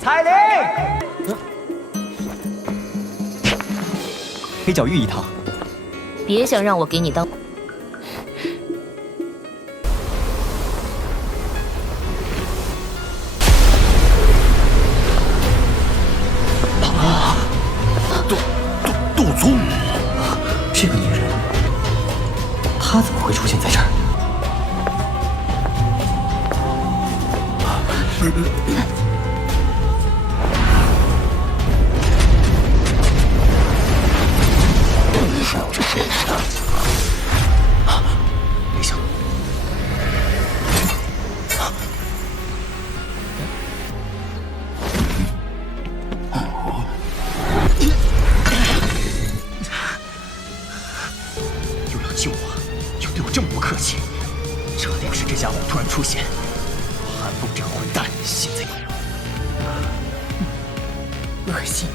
彩铃，黑角玉一套。别想让我给你当。杜宗，这个女人，她怎么会出现在这儿？别想！又要救我，又对我这么不客气，这定是这家伙突然出现。韩风这个混蛋，现在恶心的。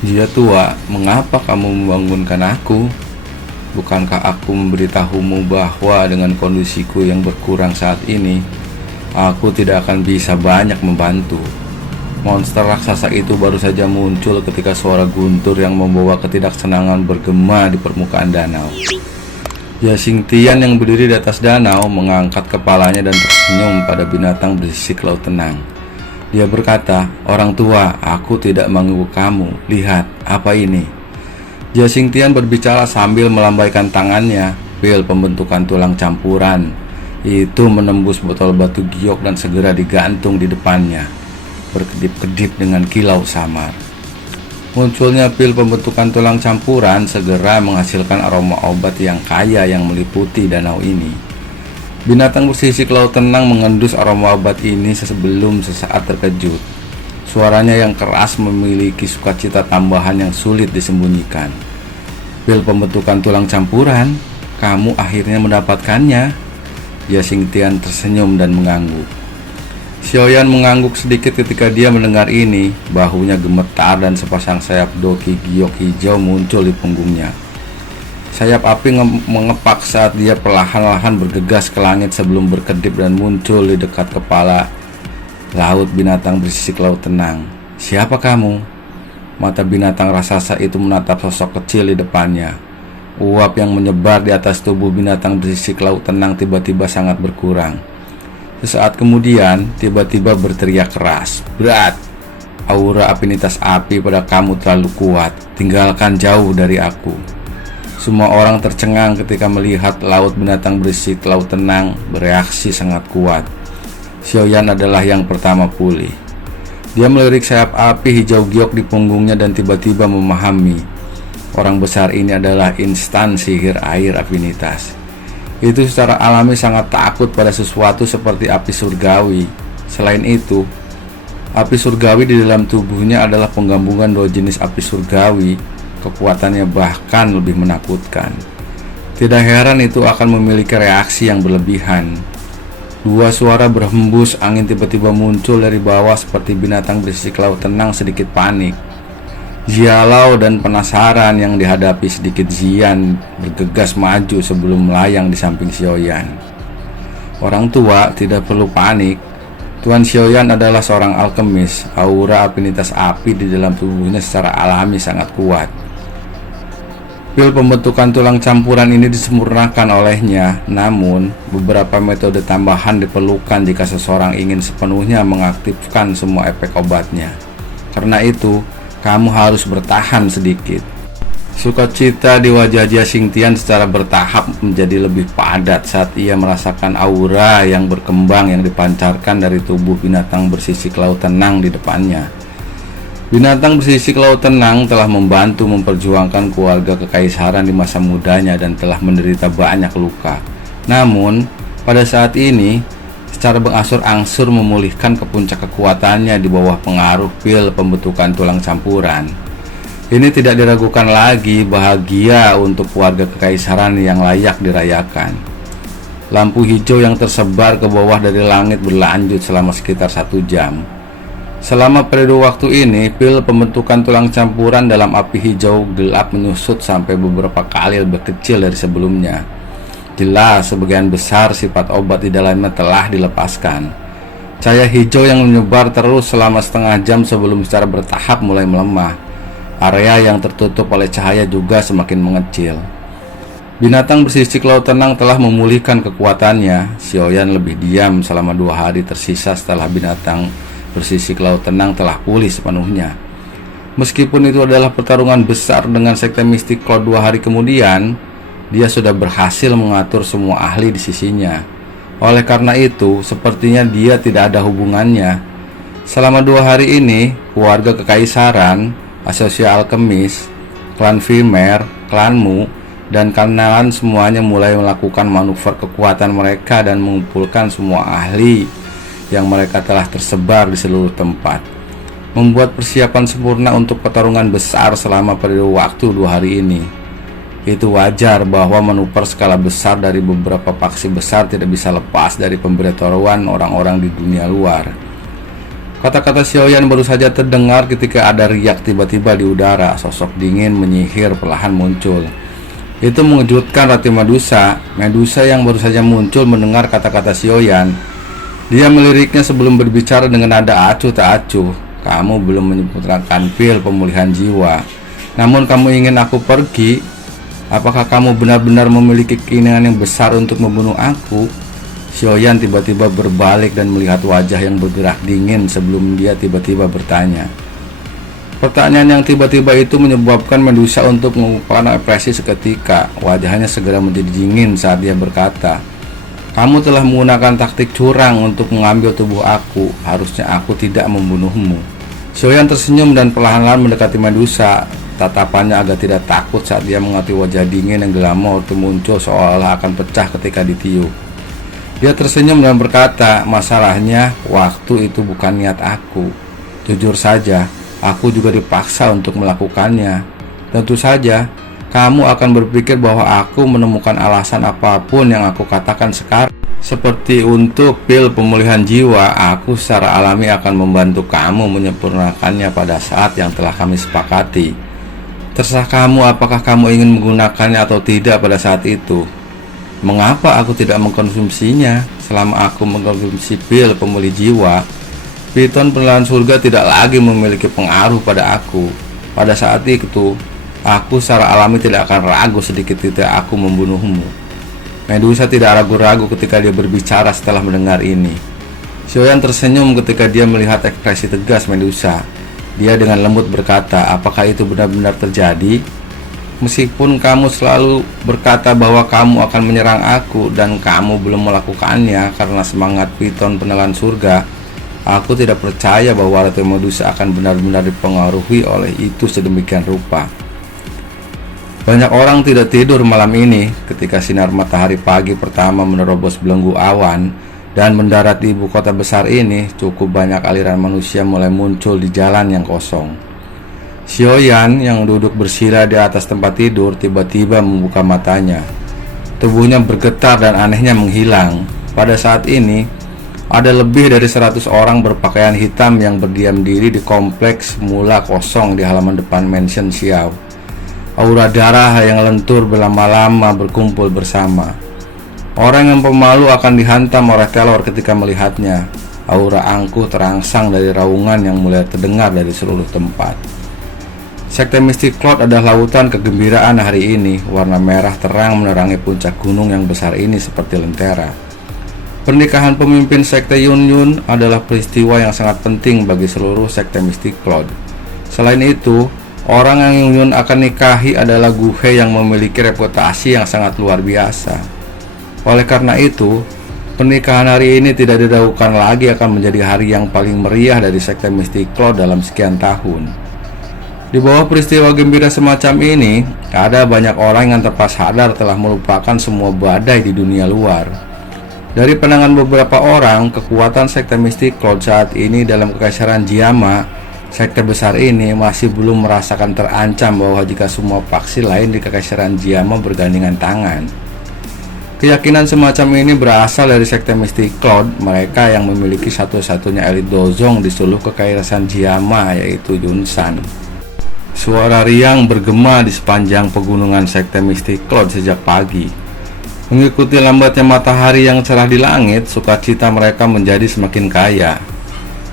Dia tua, mengapa kamu membangunkan aku? Bukankah aku memberitahumu bahwa dengan kondisiku yang berkurang saat ini, aku tidak akan bisa banyak membantu. Monster raksasa itu baru saja muncul ketika suara guntur yang membawa ketidaksenangan bergema di permukaan danau. Jasing Tian yang berdiri di atas danau mengangkat kepalanya dan tersenyum pada binatang bersisik laut tenang. Dia berkata, "Orang tua, aku tidak mengganggu kamu. Lihat, apa ini?" Jasing Tian berbicara sambil melambaikan tangannya. Pil pembentukan tulang campuran itu menembus botol batu giok dan segera digantung di depannya, berkedip-kedip dengan kilau samar. Munculnya pil pembentukan tulang campuran segera menghasilkan aroma obat yang kaya yang meliputi danau ini. Binatang bersisik laut tenang mengendus aroma obat ini sebelum sesaat terkejut. Suaranya yang keras memiliki sukacita tambahan yang sulit disembunyikan. Pil pembentukan tulang campuran, kamu akhirnya mendapatkannya. Jasing Tian tersenyum dan mengangguk. Xiaoyan mengangguk sedikit ketika dia mendengar ini. Bahunya gemetar dan sepasang sayap doki giok hijau muncul di punggungnya. Sayap api mengepak saat dia perlahan-lahan bergegas ke langit sebelum berkedip dan muncul di dekat kepala laut binatang bersisik laut tenang. "Siapa kamu?" Mata binatang raksasa itu menatap sosok kecil di depannya. Uap yang menyebar di atas tubuh binatang bersisik laut tenang tiba-tiba sangat berkurang. Sesaat kemudian, tiba-tiba berteriak keras, "Berat! Aura afinitas api pada kamu terlalu kuat. Tinggalkan jauh dari aku." Semua orang tercengang ketika melihat laut binatang berisik laut tenang bereaksi sangat kuat. Xiaoyan adalah yang pertama pulih. Dia melirik sayap api hijau giok di punggungnya dan tiba-tiba memahami. Orang besar ini adalah instan sihir air afinitas. Itu secara alami sangat takut pada sesuatu seperti api surgawi. Selain itu, api surgawi di dalam tubuhnya adalah penggabungan dua jenis api surgawi. Kekuatannya bahkan lebih menakutkan. Tidak heran itu akan memiliki reaksi yang berlebihan. Dua suara berhembus angin tiba-tiba muncul dari bawah seperti binatang berisik laut tenang sedikit panik. Zialau dan penasaran yang dihadapi sedikit Zian bergegas maju sebelum melayang di samping Xiaoyan. Orang tua tidak perlu panik. Tuan Xiaoyan adalah seorang alkemis. Aura afinitas api di dalam tubuhnya secara alami sangat kuat. Pil pembentukan tulang campuran ini disempurnakan olehnya. Namun, beberapa metode tambahan diperlukan jika seseorang ingin sepenuhnya mengaktifkan semua efek obatnya. Karena itu, kamu harus bertahan sedikit. Sukacita di wajah Jasing Tian secara bertahap menjadi lebih padat saat ia merasakan aura yang berkembang yang dipancarkan dari tubuh binatang bersisik laut tenang di depannya. Binatang bersisik laut tenang telah membantu memperjuangkan keluarga kekaisaran di masa mudanya dan telah menderita banyak luka. Namun, pada saat ini, secara berangsur-angsur memulihkan ke puncak kekuatannya di bawah pengaruh pil pembentukan tulang campuran. Ini tidak diragukan lagi bahagia untuk keluarga kekaisaran yang layak dirayakan. Lampu hijau yang tersebar ke bawah dari langit berlanjut selama sekitar 1 jam. Selama periode waktu ini, pil pembentukan tulang campuran dalam api hijau gelap menyusut sampai beberapa kali lebih kecil dari sebelumnya. Jelas, sebagian besar sifat obat di dalamnya telah dilepaskan. Cahaya hijau yang menyebar terus selama setengah jam sebelum secara bertahap mulai melemah. Area yang tertutup oleh cahaya juga semakin mengecil. Binatang bersisik laut tenang telah memulihkan kekuatannya. Xiaoyan lebih diam selama 2 hari tersisa setelah binatang bersisik laut tenang telah pulih sepenuhnya. Meskipun itu adalah pertarungan besar dengan sekte mistik Cloud 2 hari kemudian, dia sudah berhasil mengatur semua ahli di sisinya. Oleh karena itu, sepertinya dia tidak ada hubungannya. Selama 2 hari ini, keluarga kekaisaran, asosiasi alkemis, klan Vimer, klanmu, dan kenalan semuanya mulai melakukan manuver kekuatan mereka dan mengumpulkan semua ahli yang mereka telah tersebar di seluruh tempat, membuat persiapan sempurna untuk pertarungan besar selama periode waktu 2 hari ini. Itu wajar bahwa manuver skala besar dari beberapa faksi besar tidak bisa lepas dari pemberitahuan orang-orang di dunia luar. Kata-kata Xiaoyan baru saja terdengar ketika ada riak tiba-tiba di udara. Sosok dingin menyihir perlahan muncul. Itu mengejutkan Ratu Medusa. Medusa yang baru saja muncul mendengar kata-kata Xiaoyan. Dia meliriknya sebelum berbicara dengan nada acuh tak acuh. Kamu belum menyempurnakan pil pemulihan jiwa, namun kamu ingin aku pergi. Apakah kamu benar-benar memiliki keinginan yang besar untuk membunuh aku? Xiaoyan tiba-tiba berbalik dan melihat wajah yang bergerak dingin sebelum dia tiba-tiba bertanya. Pertanyaan yang tiba-tiba itu menyebabkan Medusa untuk mengungkapkan ekspresi seketika. Wajahnya segera menjadi dingin saat dia berkata, kamu telah menggunakan taktik curang untuk mengambil tubuh aku. Harusnya aku tidak membunuhmu. Xiaoyan tersenyum dan perlahan-lahan mendekati Medusa. Tatapannya agak tidak takut saat dia mengerti wajah dingin yang glamor itu muncul seolah-olah akan pecah ketika ditiup. Dia tersenyum dan berkata, masalahnya waktu itu bukan niat aku. Jujur saja, aku juga dipaksa untuk melakukannya. Tentu saja kamu akan berpikir bahwa aku menemukan alasan apapun yang aku katakan sekarang. Seperti untuk pil pemulihan jiwa, aku secara alami akan membantu kamu menyempurnakannya pada saat yang telah kami sepakati. Terserah kamu apakah kamu ingin menggunakannya atau tidak pada saat itu. Mengapa aku tidak mengkonsumsinya? Selama aku mengkonsumsi pil pemulih jiwa, piton penelan surga tidak lagi memiliki pengaruh pada aku. Pada saat itu, aku secara alami tidak akan ragu sedikit ketika aku membunuhmu. Medusa tidak ragu-ragu ketika dia berbicara setelah mendengar ini. Xiaoyan tersenyum ketika dia melihat ekspresi tegas Medusa. Dia dengan lembut berkata, apakah itu benar-benar terjadi? Meskipun kamu selalu berkata bahwa kamu akan menyerang aku dan kamu belum melakukannya karena semangat piton penelan surga, aku tidak percaya bahwa Ratu Medusa akan benar-benar dipengaruhi oleh itu sedemikian rupa. Banyak orang tidak tidur malam ini ketika sinar matahari pagi pertama menerobos belenggu awan dan mendarat di ibu kota besar ini. Cukup banyak aliran manusia mulai muncul di jalan yang kosong. Xiaoyan yang duduk bersila di atas tempat tidur tiba-tiba membuka matanya. Tubuhnya bergetar dan anehnya menghilang. Pada saat ini, ada lebih dari 100 orang berpakaian hitam yang berdiam diri di kompleks semula kosong di halaman depan mansion Xiao. Aura darah yang lentur berlama-lama berkumpul bersama. Orang yang pemalu akan dihantam oleh teror ketika melihatnya. Aura angkuh terangsang dari raungan yang mulai terdengar dari seluruh tempat. Sekte mistik Cloud adalah lautan kegembiraan hari ini. Warna merah terang menerangi puncak gunung yang besar ini seperti lentera. Pernikahan pemimpin sekte Yun adalah peristiwa yang sangat penting bagi seluruh sekte mistik Cloud. Selain itu, orang yang Yun akan nikahi adalah Guhe yang memiliki reputasi yang sangat luar biasa. Oleh karena itu, pernikahan hari ini tidak diragukan lagi akan menjadi hari yang paling meriah dari sekte mistik Cloud dalam sekian tahun. Di bawah peristiwa gembira semacam ini, ada banyak orang yang tanpa sadar telah melupakan semua badai di dunia luar. Dari pandangan beberapa orang, kekuatan sekte mistik Cloud saat ini dalam kekaisaran Jiama, sekte besar ini masih belum merasakan terancam bahwa jika semua faksi lain di kekaisaran Jiama bergandengan tangan. Keyakinan semacam ini berasal dari sekte mistik Cloud, mereka yang memiliki satu-satunya elit dozong di seluruh kekaisaran Jiama, yaitu Yunsan. Suara riang bergema di sepanjang pegunungan sekte mistik Cloud sejak pagi. Mengikuti lambatnya matahari yang cerah di langit, sukacita mereka menjadi semakin kaya.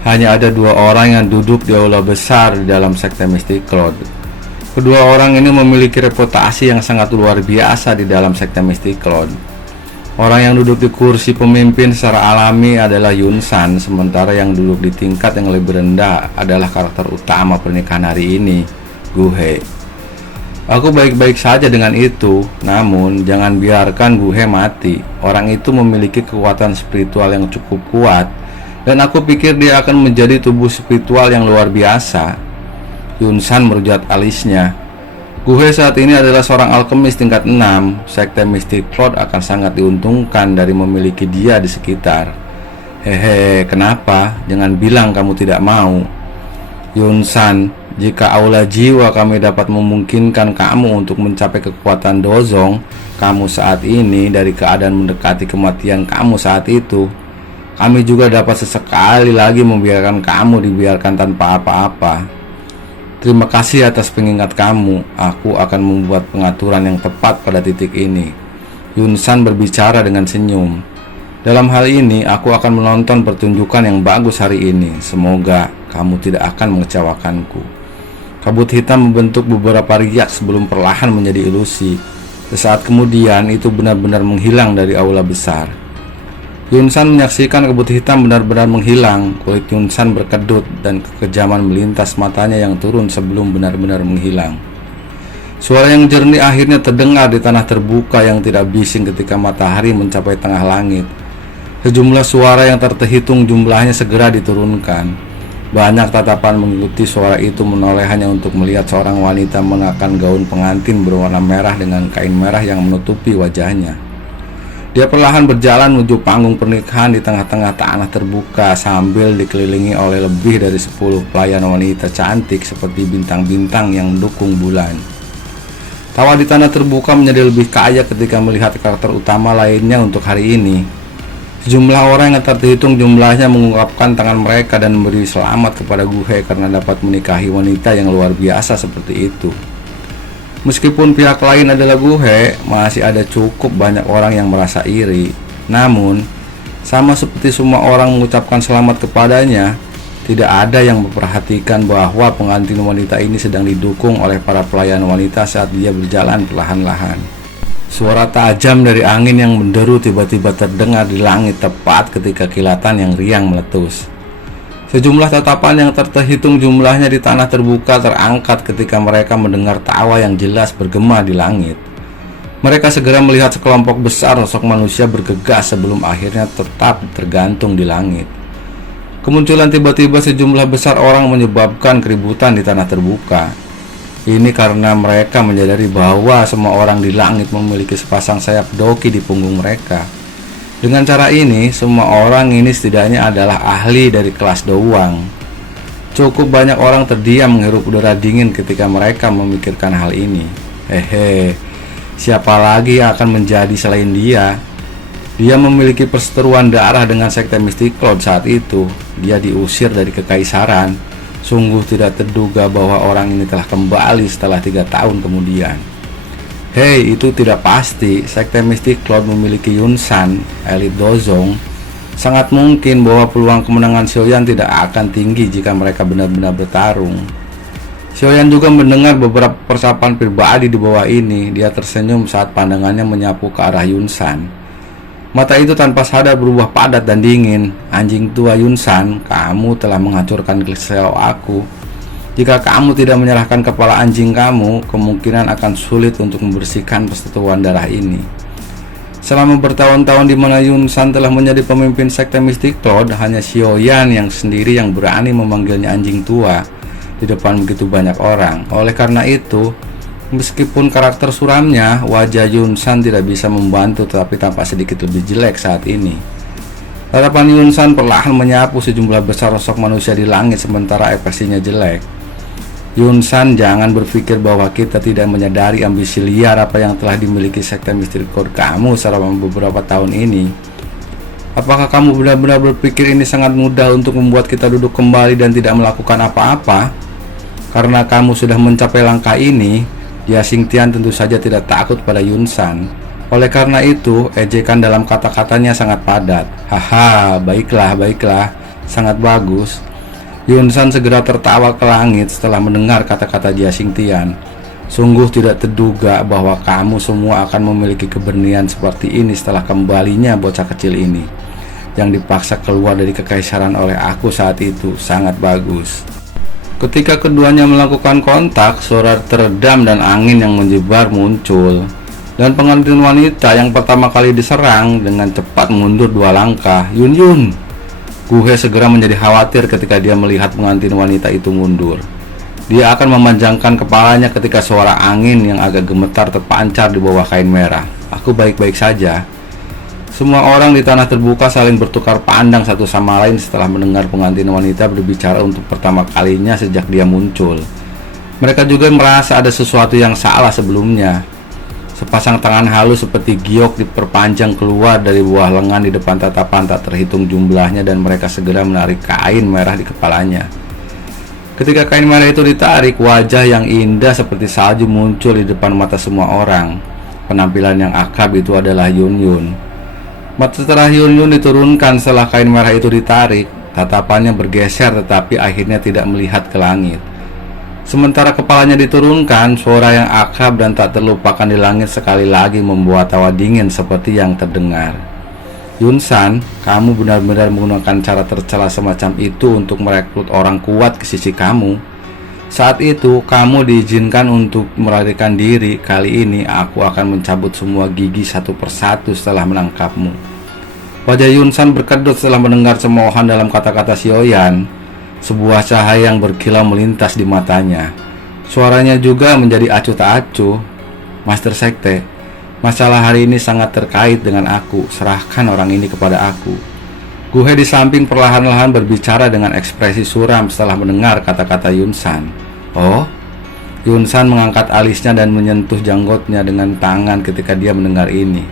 Hanya ada 2 orang yang duduk di aula besar di dalam sekte mistik Cloud. Kedua orang ini memiliki reputasi yang sangat luar biasa di dalam sekte mistik Cloud. Orang yang duduk di kursi pemimpin secara alami adalah Yunsan, sementara yang duduk di tingkat yang lebih rendah adalah karakter utama pernikahan hari ini, Guhe. Aku baik-baik saja dengan itu, namun jangan biarkan Guhe mati. Orang itu memiliki kekuatan spiritual yang cukup kuat, dan aku pikir dia akan menjadi tubuh spiritual yang luar biasa. Yunsan merujat alisnya. Guhe saat ini adalah seorang alkemis tingkat 6. Sekte Mystic Cloud akan sangat diuntungkan dari memiliki dia di sekitar. Hehe, kenapa? Jangan bilang kamu tidak mau. Yunsan, jika aula jiwa kami dapat memungkinkan kamu untuk mencapai kekuatan dozong kamu saat ini dari keadaan mendekati kematian kamu saat itu, kami juga dapat sesekali lagi membiarkan kamu dibiarkan tanpa apa-apa. Terima kasih atas pengingat kamu. Aku akan membuat pengaturan yang tepat pada titik ini. Yunsan berbicara dengan senyum. Dalam hal ini, aku akan menonton pertunjukan yang bagus hari ini. Semoga kamu tidak akan mengecewakanku. Kabut hitam membentuk beberapa riak sebelum perlahan menjadi ilusi. Sesaat kemudian, itu benar-benar menghilang dari aula besar. Yunsan menyaksikan kabut hitam benar-benar menghilang. Kulit Yunsan berkedut dan kekejaman melintas matanya yang turun sebelum benar-benar menghilang. Suara yang jernih akhirnya terdengar di tanah terbuka yang tidak bising ketika matahari mencapai tengah langit. Sejumlah suara yang terhitung jumlahnya segera diturunkan. Banyak tatapan mengikuti suara itu menoleh hanya untuk melihat seorang wanita mengenakan gaun pengantin berwarna merah dengan kain merah yang menutupi wajahnya. Dia perlahan berjalan menuju panggung pernikahan di tengah-tengah tanah terbuka sambil dikelilingi oleh lebih dari 10 pelayan wanita cantik seperti bintang-bintang yang mendukung bulan. Tawa di tanah terbuka menjadi lebih kaya ketika melihat karakter utama lainnya untuk hari ini. Sejumlah orang yang terhitung jumlahnya mengungkapkan tangan mereka dan memberi selamat kepada Guhe karena dapat menikahi wanita yang luar biasa seperti itu. Meskipun pihak lain adalah Guhe, masih ada cukup banyak orang yang merasa iri. Namun, sama seperti semua orang mengucapkan selamat kepadanya, tidak ada yang memperhatikan bahwa pengantin wanita ini sedang didukung oleh para pelayan wanita saat dia berjalan perlahan-lahan. Suara tajam dari angin yang menderu tiba-tiba terdengar di langit tepat ketika kilatan yang riang meletus. Sejumlah tatapan yang terhitung jumlahnya di tanah terbuka terangkat ketika mereka mendengar tawa yang jelas bergema di langit. Mereka segera melihat sekelompok besar sosok manusia bergegas sebelum akhirnya tetap tergantung di langit. Kemunculan tiba-tiba sejumlah besar orang menyebabkan keributan di tanah terbuka. Ini karena mereka menyadari bahwa semua orang di langit memiliki sepasang sayap doki di punggung mereka. Dengan cara ini, semua orang ini setidaknya adalah ahli dari kelas doang. Cukup banyak orang terdiam menghirup udara dingin ketika mereka memikirkan hal ini. Hehe, siapa lagi yang akan menjadi selain dia? Dia memiliki perseteruan darah dengan sekte Mystic Cloud saat itu. Dia diusir dari kekaisaran. Sungguh tidak terduga bahwa orang ini telah kembali setelah 3 tahun kemudian. Hei, itu tidak pasti. Sekte Mystic Cloud memiliki Yunsan, elit dozong. Sangat mungkin bahwa peluang kemenangan Xiaoyan tidak akan tinggi jika mereka benar-benar bertarung. Xiaoyan juga mendengar beberapa percakapan pribadi di bawah ini. Dia tersenyum saat pandangannya menyapu ke arah Yunsan. Mata itu tanpa sadar berubah padat dan dingin. Anjing tua Yunsan, kamu telah menghancurkan klise aku. Jika kamu tidak menyerahkan kepala anjing kamu, kemungkinan akan sulit untuk membersihkan perseteruan darah ini. Selama bertahun-tahun di mana Yunsan telah menjadi pemimpin sekte Mystic Cloud, hanya Xiaoyan yang sendiri yang berani memanggilnya anjing tua di depan begitu banyak orang. Oleh karena itu, meskipun karakter suramnya, wajah Yunsan tidak bisa membantu tetapi tampak sedikit lebih jelek saat ini. Tatapan Yunsan perlahan menyapu sejumlah besar sosok manusia di langit sementara ekspresinya jelek. Yunsan, jangan berpikir bahwa kita tidak menyadari ambisi liar apa yang telah dimiliki sekte Mystic Cloud kamu selama beberapa tahun ini. Apakah kamu benar-benar berpikir ini sangat mudah untuk membuat kita duduk kembali dan tidak melakukan apa-apa? Karena kamu sudah mencapai langkah ini, Jia Xingtian tentu saja tidak takut pada Yunsan. Oleh karena itu, ejekan dalam kata-katanya sangat padat. Haha, baiklah, sangat bagus. Yunsan segera tertawa ke langit setelah mendengar kata-kata Jia Xingtian. Sungguh tidak terduga bahwa kamu semua akan memiliki keberanian seperti ini setelah kembalinya bocah kecil ini yang dipaksa keluar dari kekaisaran oleh aku saat itu. Sangat bagus. Ketika keduanya melakukan kontak, suara teredam dan angin yang menyebar muncul, dan pengantin wanita yang pertama kali diserang dengan cepat mundur 2 langkah. Yun. Guhe segera menjadi khawatir ketika dia melihat pengantin wanita itu mundur. Dia akan memanjangkan kepalanya ketika suara angin yang agak gemetar terpancar di bawah kain merah. Aku baik-baik saja. Semua orang di tanah terbuka saling bertukar pandang satu sama lain setelah mendengar pengantin wanita berbicara untuk pertama kalinya sejak dia muncul. Mereka juga merasa ada sesuatu yang salah sebelumnya. Sepasang tangan halus seperti giok diperpanjang keluar dari bawah lengan di depan tatapan tak terhitung jumlahnya, dan mereka segera menarik kain merah di kepalanya. Ketika kain merah itu ditarik, wajah yang indah seperti salju muncul di depan mata semua orang. Penampilan yang akrab itu adalah Yun. Mata setelah Yun diturunkan setelah kain merah itu ditarik. Tatapannya bergeser tetapi akhirnya tidak melihat ke langit. Sementara kepalanya diturunkan, suara yang akrab dan tak terlupakan di langit sekali lagi membuat tawa dingin seperti yang terdengar. Yunsan, kamu benar-benar menggunakan cara tercela semacam itu untuk merekrut orang kuat ke sisi kamu. Saat itu, kamu diizinkan untuk melarikan diri. Kali ini, aku akan mencabut semua gigi satu persatu setelah menangkapmu. Wajah Yunsan berkedut setelah mendengar cemoohan dalam kata-kata Xiaoyan. Sebuah cahaya yang berkilau melintas di matanya. Suaranya juga menjadi acuh tak acuh. Master Sekte, masalah hari ini sangat terkait dengan aku. Serahkan orang ini kepada aku. Guhe di samping perlahan-lahan berbicara dengan ekspresi suram setelah mendengar kata-kata Yunsan. Oh? Yunsan mengangkat alisnya dan menyentuh janggutnya dengan tangan ketika dia mendengar ini.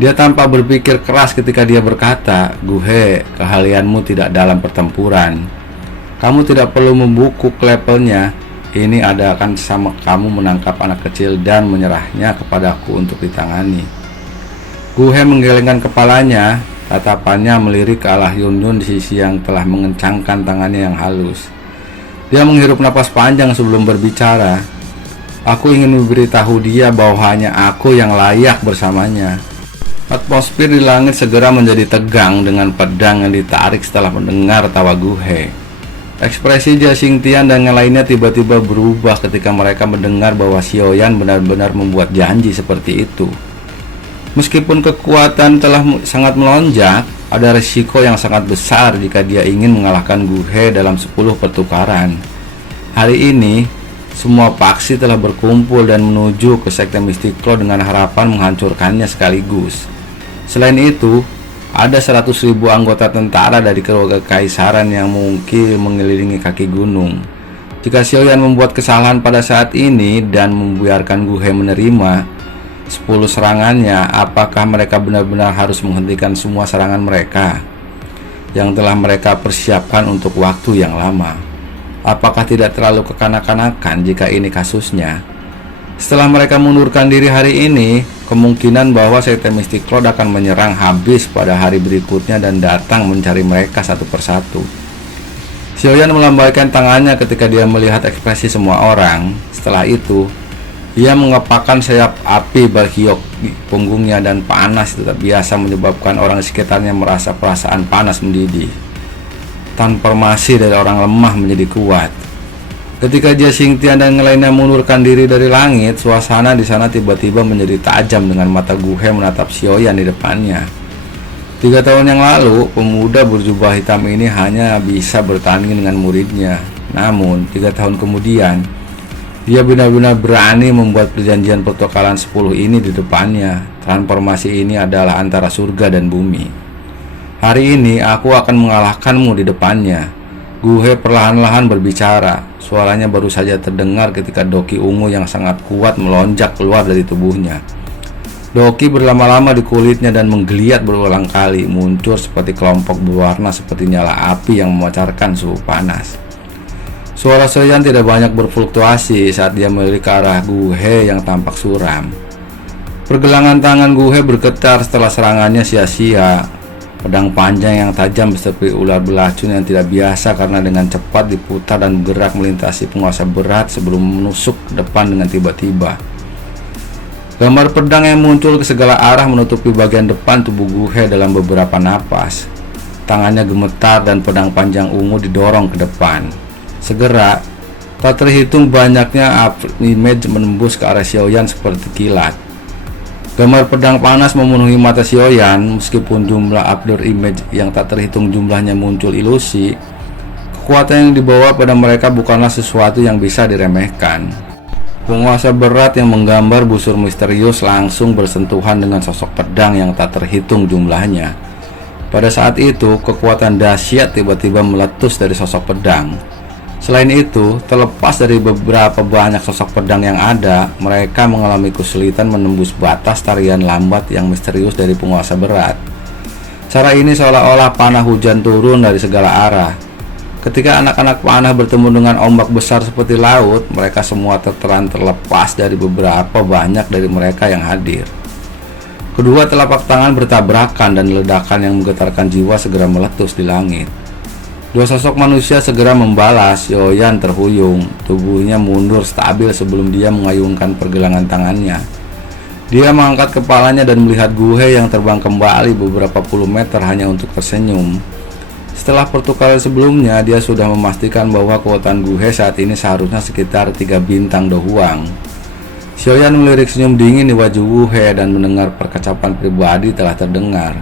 Dia tampak berpikir keras ketika dia berkata, Guhe, keahlianmu tidak dalam pertempuran. Kamu tidak perlu membungkuk levelnya. Ini akan sama kamu menangkap anak kecil dan menyerahnya kepadaku untuk ditangani. Guhe menggelengkan kepalanya. Tatapannya melirik ke arah Yun di sisi yang telah mengencangkan tangannya yang halus. Dia menghirup napas panjang sebelum berbicara. Aku ingin memberitahu dia bahwa hanya aku yang layak bersamanya. Atmosfer di langit segera menjadi tegang dengan pedang yang ditarik setelah mendengar tawa Guhe. Ekspresi Jia Xingtian dan yang lainnya tiba-tiba berubah ketika mereka mendengar bahwa Xiaoyan benar-benar membuat janji seperti itu. Meskipun kekuatan telah sangat melonjak, ada risiko yang sangat besar jika dia ingin mengalahkan Guhe dalam 10 pertukaran. Hari ini, semua paksi telah berkumpul dan menuju ke sekte Mystic Cloud dengan harapan menghancurkannya sekaligus. Selain itu, ada 100.000 anggota tentara dari keluarga kekaisaran yang mungkin mengelilingi kaki gunung. Jika Xiaoyan membuat kesalahan pada saat ini dan membiarkan Guhe menerima 10 serangannya, apakah mereka benar-benar harus menghentikan semua serangan mereka yang telah mereka persiapkan untuk waktu yang lama? Apakah tidak terlalu kekanak-kanakan jika ini kasusnya? Setelah mereka mundurkan diri hari ini, kemungkinan bahwa sekte Mystic Cloud akan menyerang habis pada hari berikutnya dan datang mencari mereka satu persatu. Xiaoyan melambaikan tangannya ketika dia melihat ekspresi semua orang. Setelah itu, ia mengepakkan sayap api berkiok di punggungnya dan panas tetap biasa menyebabkan orang di sekitarnya merasa perasaan panas mendidih. Transformasi dari orang lemah menjadi kuat. Ketika Jia Xingtian dan yang lainnya mundurkan diri dari langit, suasana di sana tiba-tiba menjadi tajam dengan mata Guhe menatap Xiaoyan di depannya. 3 tahun yang lalu, pemuda berjubah hitam ini hanya bisa bertanding dengan muridnya. Namun, 3 tahun kemudian, dia benar-benar berani membuat perjanjian pertukaran 10 ini di depannya. Transformasi ini adalah antara surga dan bumi. Hari ini, aku akan mengalahkanmu di depannya. Guhe perlahan-lahan berbicara. Suaranya baru saja terdengar ketika Doki ungu yang sangat kuat melonjak keluar dari tubuhnya. Doki berlama-lama di kulitnya dan menggeliat berulang kali, muncul seperti kelompok berwarna seperti nyala api yang memancarkan suhu panas. Suara Xiaoyan tidak banyak berfluktuasi saat dia melirik ke arah Guhe yang tampak suram. Pergelangan tangan Guhe bergetar setelah serangannya sia-sia. Pedang panjang yang tajam seperti ular belacun yang tidak biasa karena dengan cepat diputar dan bergerak melintasi penguasa berat sebelum menusuk ke depan dengan tiba-tiba. Gambar pedang yang muncul ke segala arah menutupi bagian depan tubuh Guhe dalam beberapa napas. Tangannya gemetar dan pedang panjang ungu didorong ke depan. Segera, tak terhitung banyaknya image menembus ke arah Xiaoyan seperti kilat. Gambar pedang panas memenuhi mata Xiaoyan. Meskipun jumlah upload image yang tak terhitung jumlahnya muncul ilusi, kekuatan yang dibawa pada mereka bukanlah sesuatu yang bisa diremehkan. Penguasa berat yang menggambar busur misterius langsung bersentuhan dengan sosok pedang yang tak terhitung jumlahnya. Pada saat itu, kekuatan dahsyat tiba-tiba meletus dari sosok pedang. Selain itu, terlepas dari beberapa banyak sosok pedang yang ada, mereka mengalami kesulitan menembus batas tarian lambat yang misterius dari penguasa berat. Cara ini seolah-olah panah hujan turun dari segala arah. Ketika anak-anak panah bertemu dengan ombak besar seperti laut, mereka semua terteran terlepas dari beberapa banyak dari mereka yang hadir. Kedua telapak tangan bertabrakan dan ledakan yang menggetarkan jiwa segera meletus di langit. Dua sosok manusia segera membalas. Xiaoyan terhuyung, tubuhnya mundur stabil sebelum dia mengayunkan pergelangan tangannya. Dia mengangkat kepalanya dan melihat Guhe yang terbang kembali beberapa puluh meter hanya untuk tersenyum. Setelah pertukaran sebelumnya, dia sudah memastikan bahwa kekuatan Guhe saat ini seharusnya sekitar 3 bintang dohuang. Xiaoyan melirik senyum dingin di wajah Guhe dan mendengar perkecapan pribadi telah terdengar.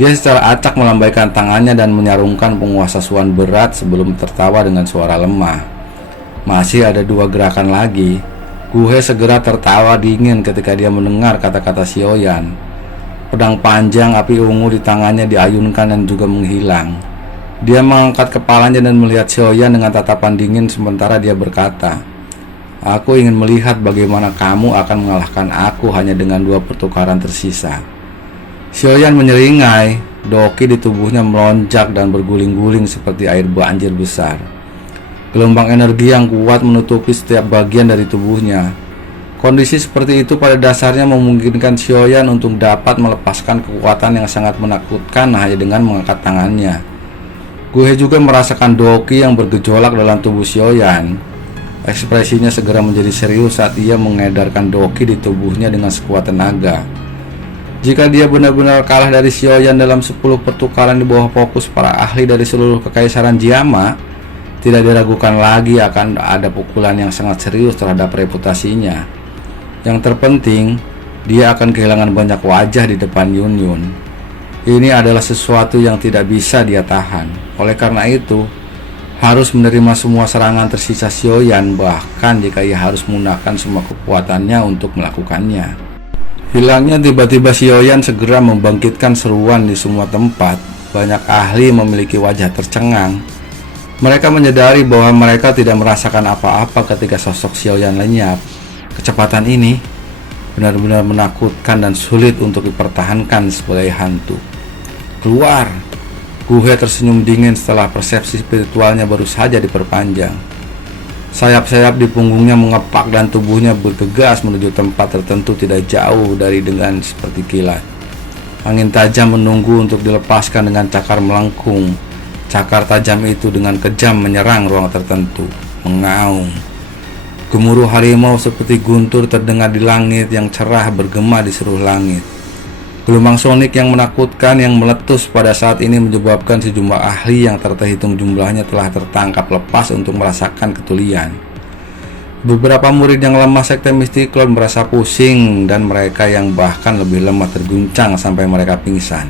Dia secara acak melambaikan tangannya dan menyarungkan penguasa suan berat sebelum tertawa dengan suara lemah. Masih ada 2 gerakan lagi. Guhe segera tertawa dingin ketika dia mendengar kata-kata Xiaoyan. Pedang panjang api ungu di tangannya diayunkan dan juga menghilang. Dia mengangkat kepalanya dan melihat Xiaoyan dengan tatapan dingin sementara dia berkata, "Aku ingin melihat bagaimana kamu akan mengalahkan aku hanya dengan 2 pertukaran tersisa." Xiaoyan menyeringai. Doki di tubuhnya melonjak dan berguling-guling seperti air banjir besar. Gelombang energi yang kuat menutupi setiap bagian dari tubuhnya. Kondisi seperti itu pada dasarnya memungkinkan Xiaoyan untuk dapat melepaskan kekuatan yang sangat menakutkan hanya dengan mengangkat tangannya. Guhe juga merasakan Doki yang bergejolak dalam tubuh Xiaoyan. Ekspresinya segera menjadi serius saat ia mengedarkan Doki di tubuhnya dengan sekuat tenaga. Jika dia benar-benar kalah dari Xiaoyan dalam 10 pertukaran di bawah fokus para ahli dari seluruh kekaisaran Jiama, tidak diragukan lagi akan ada pukulan yang sangat serius terhadap reputasinya. Yang terpenting, dia akan kehilangan banyak wajah di depan Yun Yun. Ini adalah sesuatu yang tidak bisa dia tahan. Oleh karena itu, harus menerima semua serangan tersisa Xiaoyan, bahkan jika ia harus menggunakan semua kekuatannya untuk melakukannya. Hilangnya tiba-tiba Xiaoyan segera membangkitkan seruan di semua tempat. Banyak ahli memiliki wajah tercengang. Mereka menyadari bahwa mereka tidak merasakan apa-apa ketika sosok Xiaoyan lenyap. Kecepatan ini benar-benar menakutkan dan sulit untuk dipertahankan sebagai hantu. "Keluar!" Guhe tersenyum dingin setelah persepsi spiritualnya baru saja diperpanjang. Sayap-sayap di punggungnya mengepak dan tubuhnya bergegas menuju tempat tertentu tidak jauh dari dengan seperti kilat. Angin tajam menunggu untuk dilepaskan dengan cakar melengkung. Cakar tajam itu dengan kejam menyerang ruang tertentu. Mengaung. Gemuruh harimau seperti guntur terdengar di langit yang cerah bergema di seluruh langit. Gelombang sonik yang menakutkan yang meletus pada saat ini menyebabkan sejumlah ahli yang tak terhitung jumlahnya telah tertangkap lepas untuk merasakan ketulian. Beberapa murid yang lemah sekte Mystiklon merasa pusing dan mereka yang bahkan lebih lemah terguncang sampai mereka pingsan.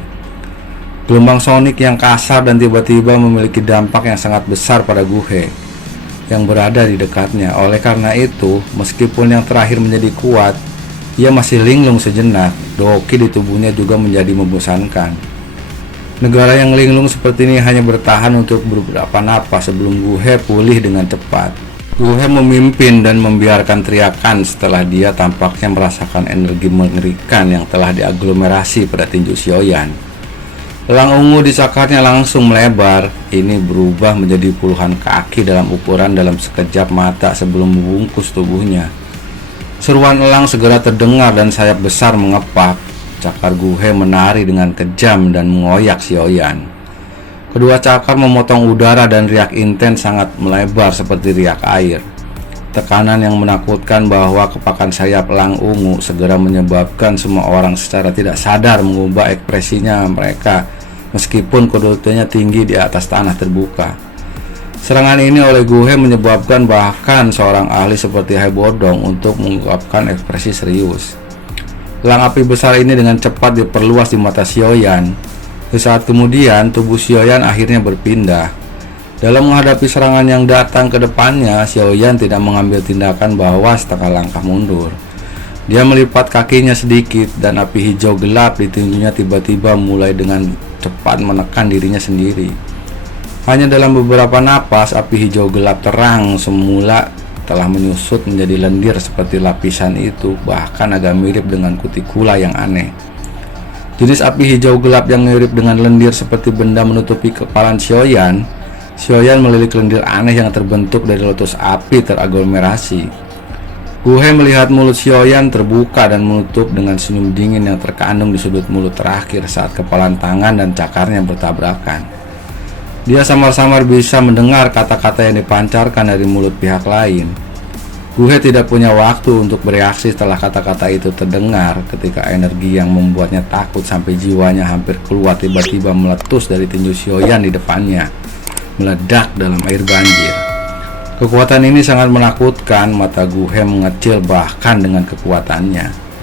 Gelombang sonik yang kasar dan tiba-tiba memiliki dampak yang sangat besar pada Guhe yang berada di dekatnya. Oleh karena itu, meskipun yang terakhir menjadi kuat, ia masih linglung sejenak. Doki di tubuhnya juga menjadi membosankan. Negara yang linglung seperti ini hanya bertahan untuk beberapa napas sebelum Guhe pulih dengan cepat. Guhe memimpin dan membiarkan teriakan setelah dia tampaknya merasakan energi mengerikan yang telah diaglomerasi pada tinju Xiaoyan. Elang ungu di cakarnya langsung melebar, ini berubah menjadi puluhan kaki dalam ukuran dalam sekejap mata sebelum membungkus tubuhnya. Seruan elang segera terdengar dan sayap besar mengepak. Cakar Guhe menari dengan kejam dan mengoyak Xiaoyan. Kedua cakar memotong udara dan riak intens sangat melebar seperti riak air. Tekanan yang menakutkan bahwa kepakan sayap elang ungu segera menyebabkan semua orang secara tidak sadar mengubah ekspresinya mereka meskipun kedudukannya tinggi di atas tanah terbuka. Serangan ini oleh Guhe menyebabkan bahkan seorang ahli seperti Hai Bodong untuk mengungkapkan ekspresi serius. Elang api besar ini dengan cepat diperluas di mata Xiaoyan. Sesaat kemudian, tubuh Xiaoyan akhirnya berpindah. Dalam menghadapi serangan yang datang ke depannya, Xiaoyan tidak mengambil tindakan bahwa setengah langkah mundur. Dia melipat kakinya sedikit dan api hijau gelap di tinjunya tiba-tiba mulai dengan cepat menekan dirinya sendiri. Hanya dalam beberapa napas, api hijau gelap terang semula telah menyusut menjadi lendir seperti lapisan itu, bahkan agak mirip dengan kutikula yang aneh. Jenis api hijau gelap yang mirip dengan lendir seperti benda menutupi kepalan Xiaoyan. Xiaoyan melirik lendir aneh yang terbentuk dari lotus api teraglomerasi. Guhe melihat mulut Xiaoyan terbuka dan menutup dengan senyum dingin yang terkandung di sudut mulut terakhir saat kepalan tangan dan cakarnya bertabrakan. Dia samar-samar bisa mendengar kata-kata yang dipancarkan dari mulut pihak lain. Guhe tidak punya waktu untuk bereaksi setelah kata-kata itu terdengar ketika energi yang membuatnya takut sampai jiwanya hampir keluar tiba-tiba meletus dari tinju Xiaoyan di depannya, meledak dalam air banjir. Kekuatan ini sangat menakutkan, mata Guhe mengecil bahkan dengan kekuatannya.